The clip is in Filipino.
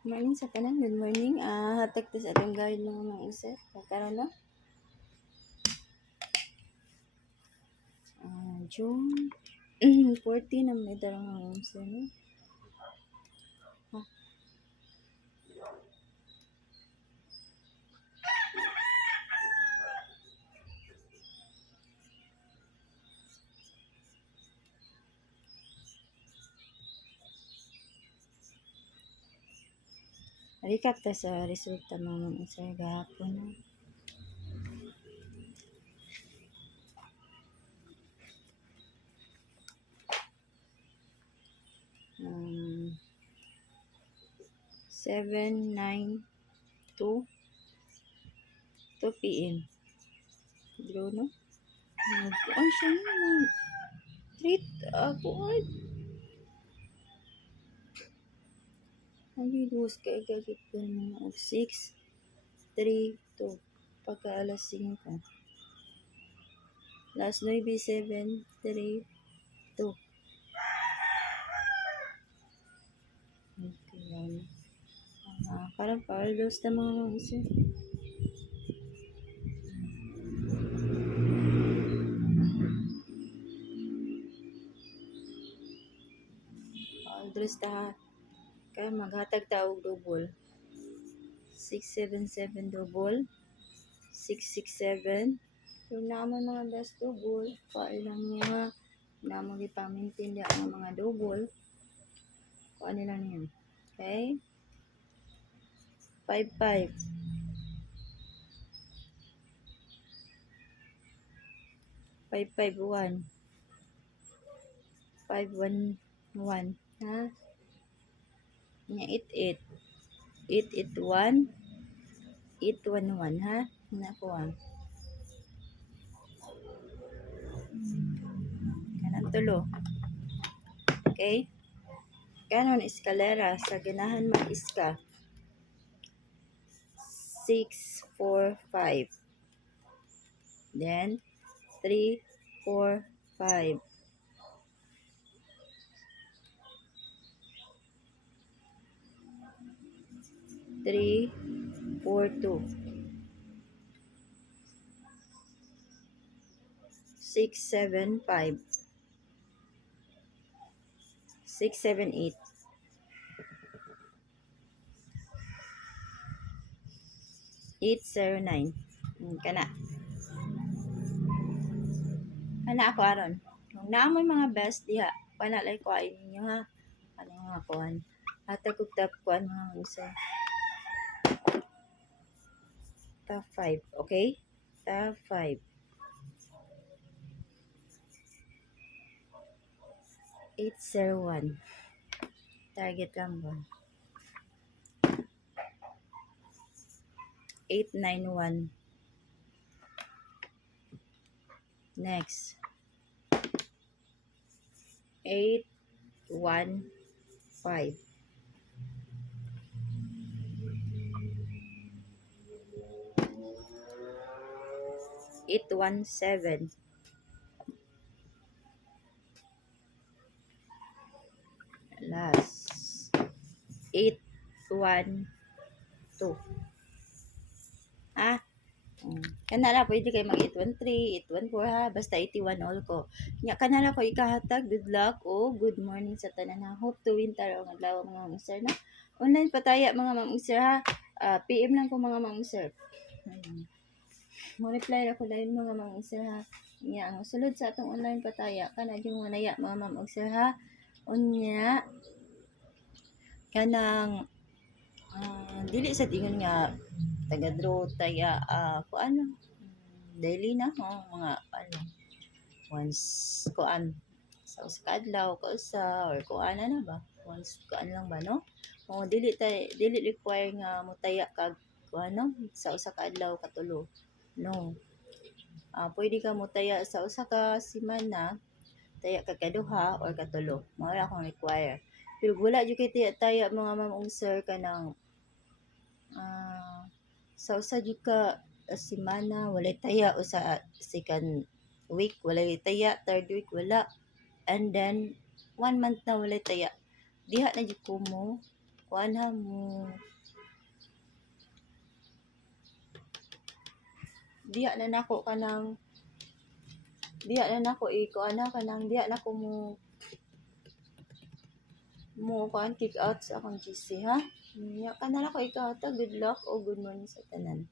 Morning sa tanan, good morning. Hatag ta sa atong guide mga usap. Karon na. June 14 na may darang mga usap. No? Ha. Recap ta sa resulta mga usap gahapon. No? Um, 7:09 2 p.m. Draw no? Nag-on siya no? Treat ako ay. Ay, dos kay gagit ko mga 6 3 2 pagka alas 5. Last 9 7 3 2. Okay, yan. Parang parlos na mga usap. Parlos ta kaya maghatag ta og double. 677 double. 667. Kung naman mga best double, lang niya namang ipamintin niya ang mga double. Kuha nila niyan. Okay? 55. 551. 511. Ha? Nya 88. 881. 811 ha? Nakuha. Kanang tulo. Okay? Kanon eskalera sa ganahan mag-iska. 6, 4, 5. Then 3, 4, 5. 3, 4, 2. 6, 7, 5. 6, 7, 8. 8, 0, 9. Kana. Kana ako aron. Kung naamoy mga best diha, panalay ko ay ninyo ha. Ano nga kuan. Hatag kog top kuan mga usa. Top 5, okay? Top 5. 801. Target number. 891. Next. 815. 817. Last. 812. Ha? Kanala pwede kayo mag 813, 814 ha. Basta 81 all ko. Nya kanala ko ikahatag good luck o good morning sa tanan ha. Hope to win taro ang adlaw mga sir na. Online pataya mga sir ha. PM lang ko mga sir. Mo reply ra ko dahil mga sir ha. Nya ang sulod sa atong online pataya kana yung manaya mga sir ha. Unya kanang dili sa tingon nga taga-draw taya kuan daily na mga once kuan sa usa ka adlaw ka usa or kuan na ba once kuan lang ba no dili require nga motaya kag kuan no sa usa ka adlaw katulo no pwede ka motaya sa usa ka semana taya ka kaduha or katulo mao ra akong require pero wala jud kay taya mga ma'am sir kanang sa usa jud ka semana walay taya o sa second week walay taya third week wala and then 1 month na walay taya diha na jud ko mo kuan ha mo diha na nako kanang diha na nako kuan ha kanang diha na ko mo kuan kick out sa akong GC ha. Nya kana na ko ikaw ta good luck o good morning sa tanan.